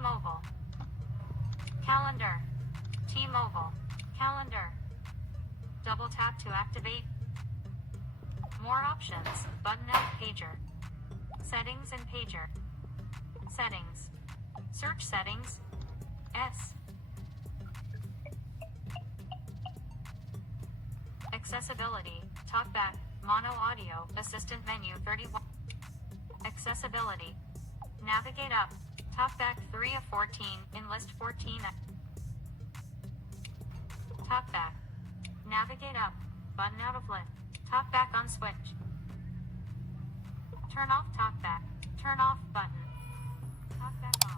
T-Mobile. Calendar. T-Mobile. Calendar. Double tap to activate. More options. Button F pager. Settings and pager. Settings. Search settings. S. Accessibility. TalkBack. Mono audio. Assistant menu 31. Accessibility. Navigate up. TalkBack 3 of 14. In list 14. TalkBack. Navigate up. Button out of list. TalkBack on switch. Turn off TalkBack. Turn off button. TalkBack on.